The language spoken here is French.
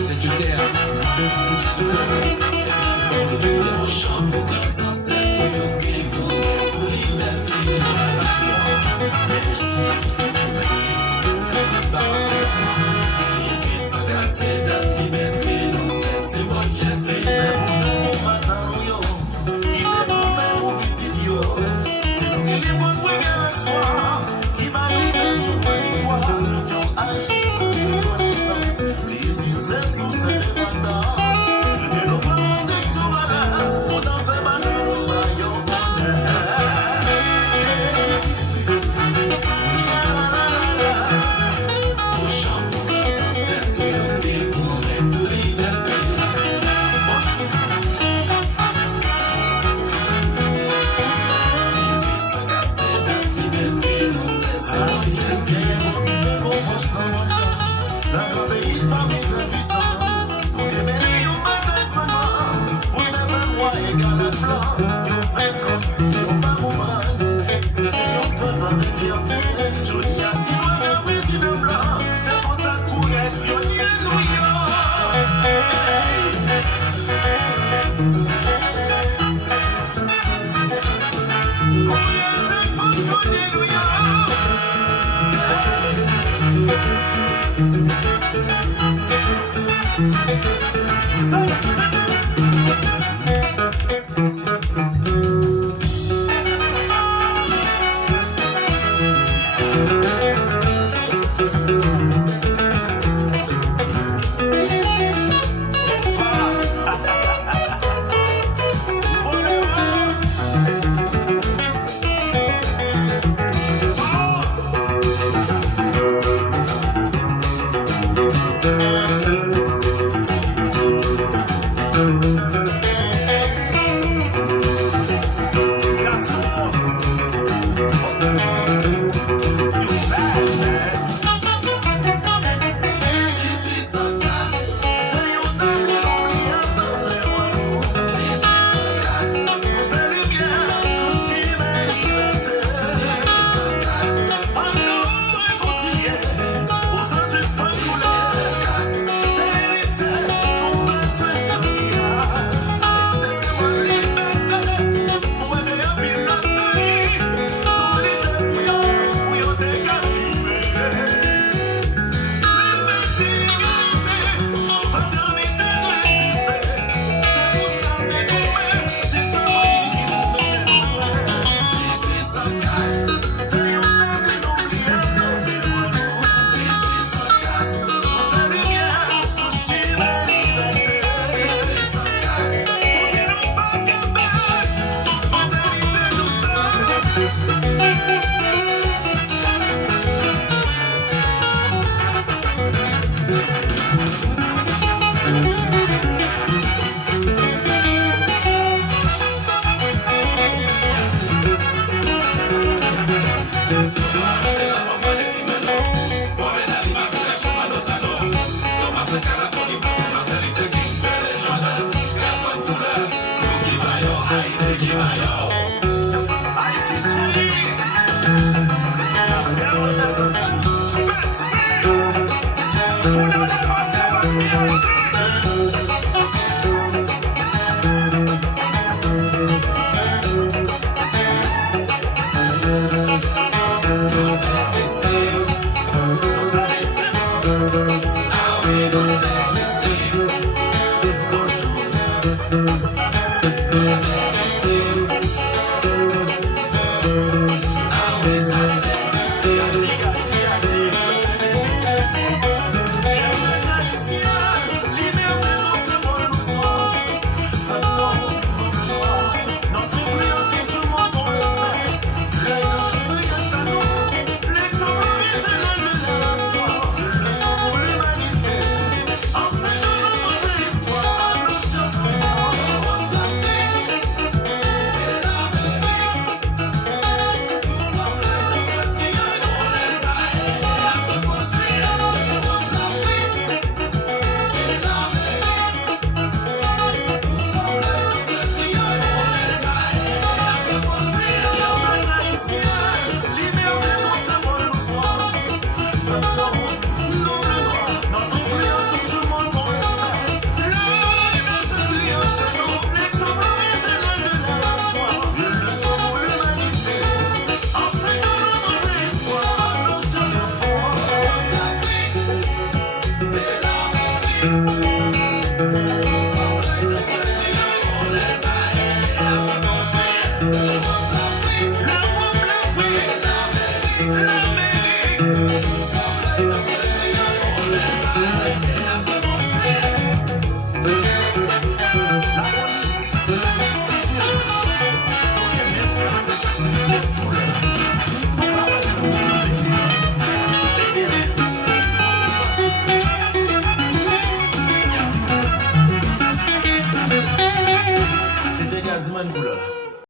Cette terre, ce peuple est forcément le pays des rochants. À la fois, mais aussi pour toute l'humanité. Par c'est notre liberté, non, c'est mon fierté. C'est mon matin, yo. Il est pour même au petit yo. C'est nous qui les bons pour le soir. Qui va nous donner sur la victoire. Nous agissons sans reconnaissance. Les îles sont sans dépendance. Que nous prenons sexuellement. Pour danser, nous voyons. Johnny a si loin d'un président blanc, c'est pour ça qu'on reste pionnier New York. Combien c'est pour pionnier New York. l'Amérique.